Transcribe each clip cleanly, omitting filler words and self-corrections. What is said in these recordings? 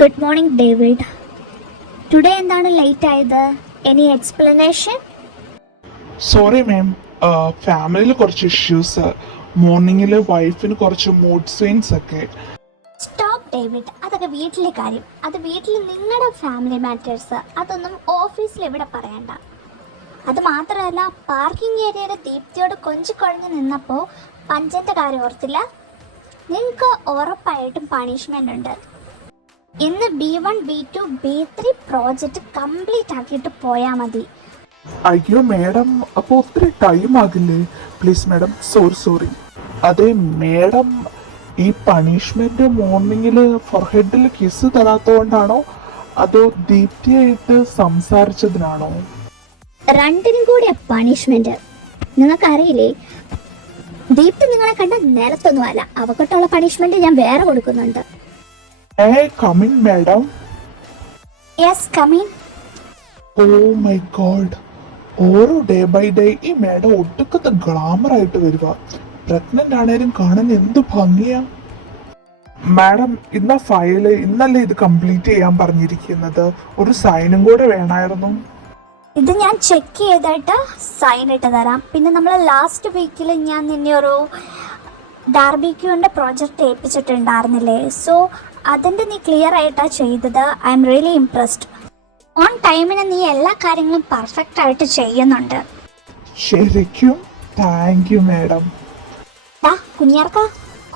Good morning David. Today എന്താണ് late ആയത്? Any explanation? Sorry ma'am, ഫാമിലിയിൽ കുറച്ച് ഇഷ്യൂസ്. മോർണിംഗിൽ വൈഫിന് കുറച്ച് മൂഡ് സ്വിങ്സ് ഒക്കെ. സ്റ്റോപ്പ് ഡേവിഡ്, അതൊക്കെ വീട്ടിലെ കാര്യം. അത് വീട്ടിൽ നിങ്ങളുടെ ഫാമിലി മാറ്റേഴ്സ്. അതൊന്നും ഓഫീസിൽ ഇവിടെ പറയണ്ട. അത് മാത്രമല്ല, പാർക്കിംഗ് ഏരിയയുടെ ദീപ്തിയോട് കൊഞ്ചിക്കൊഴഞ്ഞ് നിന്നപ്പോൾ പഞ്ചൻ്റെ കാര്യം ഓർത്തില്ല? നിങ്ങൾക്ക് ഉറപ്പായിട്ടും പണിഷ്മെൻ്റ് ഉണ്ട്. ഇന്ന് B1, B2, B3 project complete ആക്കിയിട്ട് പോയാൽ മതി. അയ്യോ മാഡം, അപ്പോൾ ഒത്തിരി ടൈം ആകില്ലേ? Please madam, sorry. അതെ മാഡം, ഈ പണിഷ്മെന്റ് മോർണിംഗിൽ ഫോർഹെഡിൽ കിസ് തരാത്തതുകൊണ്ടാണോ അതോ ദീപ്തിയായിട്ട് സംസാരിച്ചതിനാണോ? രണ്ടിനും കൂടിയ പണിഷ്മെന്റ്. നിങ്ങൾക്കറിയില്ലേ, ദീപ്തി നിങ്ങളെ കണ്ട നേരത്തൊന്നുമല്ല. അവക്കൊട്ടുള്ള പണിഷ്മെന്റ് ഞാൻ വേറെ കൊടുക്കുന്നുണ്ട്. Come in, madam. Yes, come in. Oh my God. ഓരോ ഡേ ബൈ ഡേ ഈ മാഡം ഒട്ടുക്കത്തെ ഗ്ലാമർ ആയിട്ട് വരിക. പ്രഗ്നന്റ് ആണേലും കാണാൻ എന്ത് ഭംഗിയാ. മാഡം, ഇന്ന ഫയല് ഇന്നല്ലേ ഇത് കംപ്ലീറ്റ് ചെയ്യാൻ പറഞ്ഞിരിക്കുന്നത്. ഒരു സൈനും കൂടെ വേണമായിരുന്നു. ഇത് ഞാൻ ചെക്ക് ചെയ്തിട്ട് സൈൻ ഇട്ട് തരാം. പിന്നെ നമ്മൾ ലാസ്റ്റ് വീക്കിൽ ഞാൻ നിന്നെ ഒരു ബാർബിക്യൂവിൻ്റെ പ്രോജക്റ്റ് ഏൽപ്പിച്ചിട്ടുണ്ടായിരുന്നില്ലേ? സോ അതിൻ്റെ നീ ക്ലിയർ ആയിട്ടാണ് ചെയ്തത്. I am really impressed. On ടൈമിന് നീ എല്ലാ കാര്യങ്ങളും പെർഫെക്റ്റ് ആയിട്ട് ചെയ്യുന്നുണ്ട്. ശരിക്കും താങ്ക് യു മാഡം. കുഞ്ഞാർക്ക,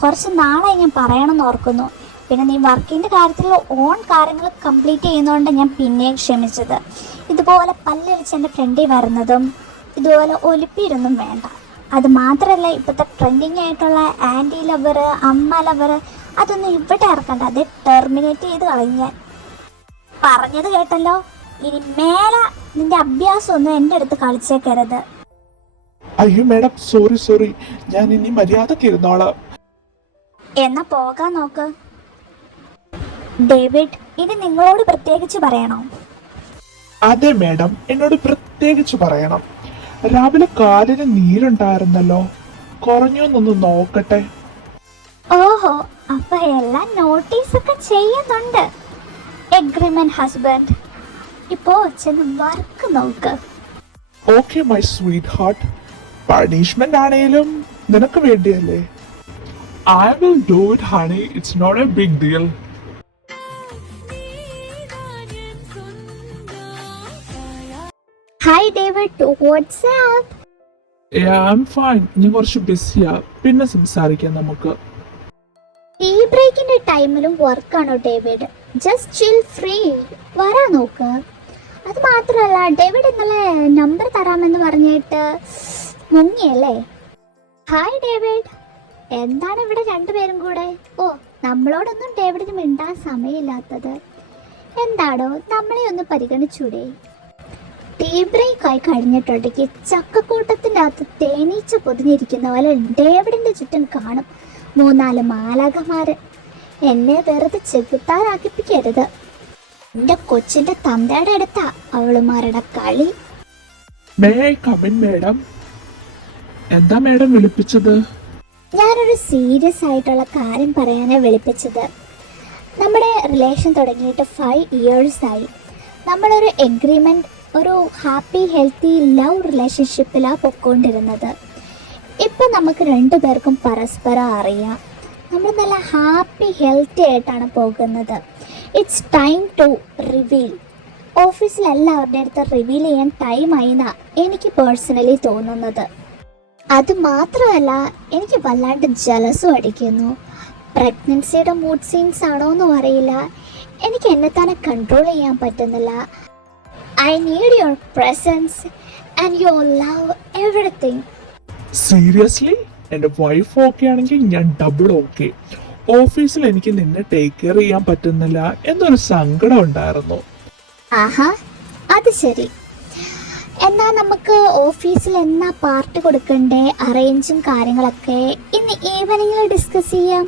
കുറച്ച് നാളായി ഞാൻ പറയണമെന്ന് ഓർക്കുന്നു. പിന്നെ നീ വർക്കിൻ്റെ കാര്യത്തിൽ ഓൺ കാര്യങ്ങൾ കംപ്ലീറ്റ് ചെയ്യുന്നതുകൊണ്ട് ഞാൻ പിന്നെയും ക്ഷമിച്ചത്. ഇതുപോലെ പല്ലടിച്ച് എൻ്റെ ഫ്രണ്ടിൽ വരുന്നതും ഇതുപോലെ ഒലിപ്പിയിരുന്നും വേണ്ട. അത് മാത്രമല്ല, ഇപ്പോഴത്തെ ട്രെൻഡിങ് ആയിട്ടുള്ള ആൻറ്റി ലവർ, അമ്മ ലവർ, അതൊന്നും ഇവിടെ ഇറക്കണ്ട. അത് ടെർമിനേറ്റ് ചെയ്ത് കളഞ്ഞാൽ. പറഞ്ഞത് കേട്ടല്ലോ, ഇനി മേലെ നിന്റെ അഭ്യാസമൊന്നും എൻ്റെ അടുത്ത് കളിച്ചേക്കരുത്. അയ്യോ മാഡം, സോറി, ഞാൻ ഇനി മര്യാദക്ക് ഇരുന്നോളാം. എന്നാ പോകാൻ നോക്ക്. ഡേവിഡ്, ഇനി നിങ്ങളോട് പ്രത്യേകിച്ച് പറയണോ? അതെ മാഡം, എന്നോട് പ്രത്യേകിച്ച് പറയണം. രാവിലെ കാലിന് നീരുണ്ടായിരുന്നല്ലോ, കുറഞ്ഞൊന്നൊന്ന് നോക്കട്ടെ. ഓഹോ, അപ്പൊ എല്ലാം നോട്ടീസൊക്കെ ചെയ്യുന്നുണ്ട്. എഗ്രിമെന്റ് ഹസ്ബൻഡ്, ഇപ്പോ ചെന്ന് വർക്ക് നോക്ക്. Okay my sweetheart, punishment ആണേലും നിനക്ക് വേണ്ടിയല്ലേ. I will do it honey, it's not a big deal. Hi David, what's up? I am fine. ഞാൻ കുറച്ച് ബിസിയാ, പിന്നെ സംസാരിക്കാം നമുക്ക്. ടീ ബ്രേക്കിന്റെ ടൈമിലും വർക്കാണോ ഡേവിഡ്? ജസ്റ്റ് ചിൽ, ഫ്രീ വരാൻ നോക്ക്. അത് മാത്രമല്ല, ഡേവിഡ് ഇന്നലെ നമ്പർ തരാമെന്ന് പറഞ്ഞിട്ട് മുങ്ങിയല്ലേ? ഹായ് ഡേവിഡ്, എന്താണ് ഇവിടെ രണ്ടുപേരും കൂടെ? ഓ, നമ്മളോടൊന്നും ഡേവിഡിന് മിണ്ടാൻ സമയമില്ലാത്തത്. എന്താടോ, നമ്മളെ ഒന്ന് പരിഗണിച്ചൂടെ? ടീ ബ്രേക്ക് ആയി കഴിഞ്ഞിട്ടുണ്ടെങ്കിൽ ചക്കക്കൂട്ടത്തിൻ്റെ അകത്ത് തേനീച്ച പൊതിഞ്ഞിരിക്കുന്ന പോലെ ഡേവിഡിൻ്റെ ചുറ്റും കാണും 3-4 മാലാഖമാര്. എന്നെ വെറുതെ ചെകുത്താറാക്കിപ്പിക്കരുത്. എൻ്റെ കൊച്ചിൻ്റെ തന്തയുടെ അടുത്താ അവളുമാരുടെ കളി. മേഡം, എന്താ മേഡം വിളിപ്പിച്ചത്? ഞാനൊരു സീരിയസ് ആയിട്ടുള്ള കാര്യം പറയാനാണ് വിളിപ്പിച്ചത്. നമ്മുടെ റിലേഷൻ തുടങ്ങിയിട്ട് 5 years ആയി. നമ്മളൊരു എഗ്രിമെൻറ്റ്, ഒരു ഹാപ്പി ഹെൽത്തി ലവ് റിലേഷൻഷിപ്പിലാണ് പൊയ്ക്കൊണ്ടിരുന്നത്. ഇപ്പം നമുക്ക് 2 പേർക്കും പരസ്പരം അറിയാം. നമ്മൾ നല്ല ഹാപ്പി ഹെൽത്തി ആയിട്ടാണ് പോകുന്നത്. It's time to reveal. ഓഫീസിൽ എല്ലാവരുടെ അടുത്ത് റിവീൽ ചെയ്യാൻ ടൈമായി എന്നാണ് എനിക്ക് പേഴ്സണലി തോന്നുന്നത്. അത് മാത്രമല്ല, എനിക്ക് വല്ലാണ്ട് ജലസും അടിക്കുന്നു. പ്രഗ്നൻസിയുടെ മൂഡ് സീൻസ് ആണോ എന്നും അറിയില്ല. എനിക്ക് എന്നെ തന്നെ കൺട്രോൾ ചെയ്യാൻ പറ്റുന്നില്ല. I need your presence and your love, everything. Seriously? എൻ്റെ വൈഫ് ഓക്കെ ആണെങ്കിൽ ഞാൻ ഡബിൾ ഓക്കെ. ഓഫീസിൽ എനിക്ക് നിന്നെ ടേക്ക് കെയർ ചെയ്യാൻ പറ്റുന്നില്ല എന്നൊരു സങ്കടം ഉണ്ടായിരുന്നു. ആഹാ, അത് ശരി. എന്നാൽ നമുക്ക് ഓഫീസിൽ എന്നാ പാർട്ടി കൊടുക്കണ്ടേ, അറേഞ്ചും കാര്യങ്ങളൊക്കെ ഇന്ന് ഈവനിങ്ങിൽ ഡിസ്കസ് ചെയ്യാം.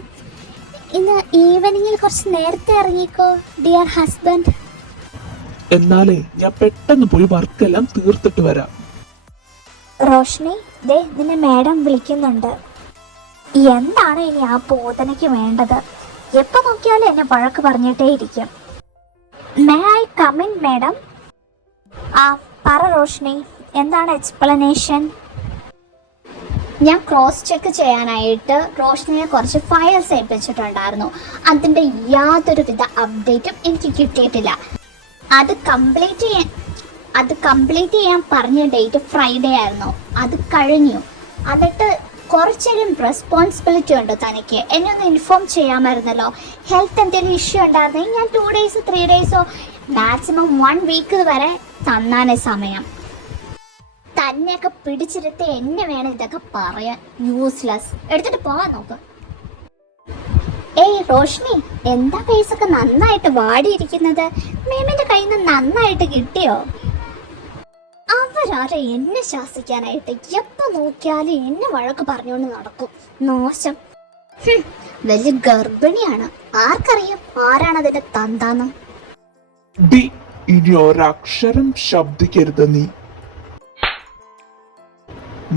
ഇന്ന് ഈവനിങ്ങിൽ കുറച്ച് നേരത്തെ ഇറങ്ങിക്കോ ഡിയർ ഹസ്ബൻഡ്. എന്നാലേ ഞാൻ പെട്ടെന്ന് പോയി വർക്കെല്ലാം തീർത്തിട്ട് വരാം. റോഷ്നി, ദേ നിന്നെ മാഡം വിളിക്കുന്നുണ്ട്. എന്താണ് ഇനി ആ പോതനയ്ക്ക് വേണ്ടത്? എപ്പോൾ നോക്കിയാലും എന്നെ വഴക്ക് പറഞ്ഞിട്ടേ ഇരിക്കും. May I come in madam? ആ പറ റോഷ്നി, എന്താണ് എക്സ്പ്ലനേഷൻ? ഞാൻ ക്രോസ് ചെക്ക് ചെയ്യാനായിട്ട് റോഷ്നിയെ കുറച്ച് ഫയൽസ് ഏൽപ്പിച്ചിട്ടുണ്ടായിരുന്നു. അതിൻ്റെ യാതൊരുവിധ അപ്ഡേറ്റും എനിക്ക് കിട്ടിയിട്ടില്ല. അത് കംപ്ലീറ്റ് ചെയ്യാൻ പറഞ്ഞ ഡേറ്റ് ഫ്രൈഡേ ആയിരുന്നു. അത് കഴിഞ്ഞു. എന്നിട്ട് കുറച്ചെങ്കിലും റെസ്പോൺസിബിലിറ്റി ഉണ്ട് തനിക്ക്. എന്നെ ഒന്ന് ഇൻഫോം ചെയ്യാമായിരുന്നല്ലോ. ഹെൽത്ത് എന്തെങ്കിലും ഇഷ്യൂ ഉണ്ടായിരുന്നെങ്കിൽ ഞാൻ 2 ഡേയ്സ് 3 ഡേയ്സോ മാക്സിമം 1 വീക്ക് വരെ തന്നാനേ സമയം. തന്നെയൊക്കെ പിടിച്ചിരുത്തി എന്നെ വേണം ഇതൊക്കെ പറയാൻ. യൂസ്ലെസ്. എടുത്തിട്ട് പോവാൻ നോക്ക്. ഏയ് റോഷ്നി, എന്താ ഫേസൊക്കെ നന്നായിട്ട് വാടിയിരിക്കുന്നത്? മേമിന്റെ കയ്യിൽ നിന്ന് നന്നായിട്ട് കിട്ടിയോ? അവരാരെ എന്നെ ശാസിക്കാനായിട്ട്? എപ്പോൾ നോക്കിയാലും എന്നെ വഴക്ക് പറഞ്ഞുകൊണ്ട് നടക്കും. നാശം. വലിയ ഗർഭിണിയാണ്. ആർക്കറിയാം ആരാണ് അതിന്റെ തന്താന്ന്? ഡി, ഇനി ഒരക്ഷരം ശബ്ദിക്കരുത്.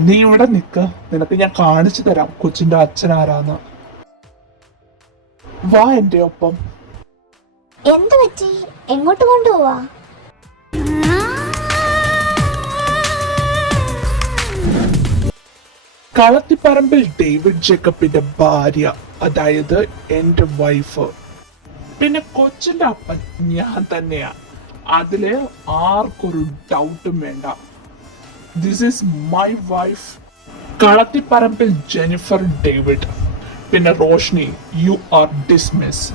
നീ ഇവിടെ നിക്ക. നിനക്ക് ഞാൻ കാണിച്ചു തരാം കൊച്ചിന്റെ അച്ഛൻ ആരാന്ന്. വാ എന്റെ ഒപ്പം. എന്തു പറ്റി? എങ്ങോട്ട് കൊണ്ടുപോവാ? കളത്തിപ്പറമ്പിൽ ഡേവിഡ് ജേക്കബിന്റെ ഭാര്യ, അതായത് എന്റെ വൈഫ്. പിന്നെ കൊച്ചിന്റെ അപ്പൻ ഞാൻ തന്നെയാ. അതില് ആർക്കൊരു ഡൗട്ടും വേണ്ട. This is my wife, Kalathiparambil Jennifer David. പിന്നെ റോഷ്നി, യു ആർ ഡിസ്മിസ്.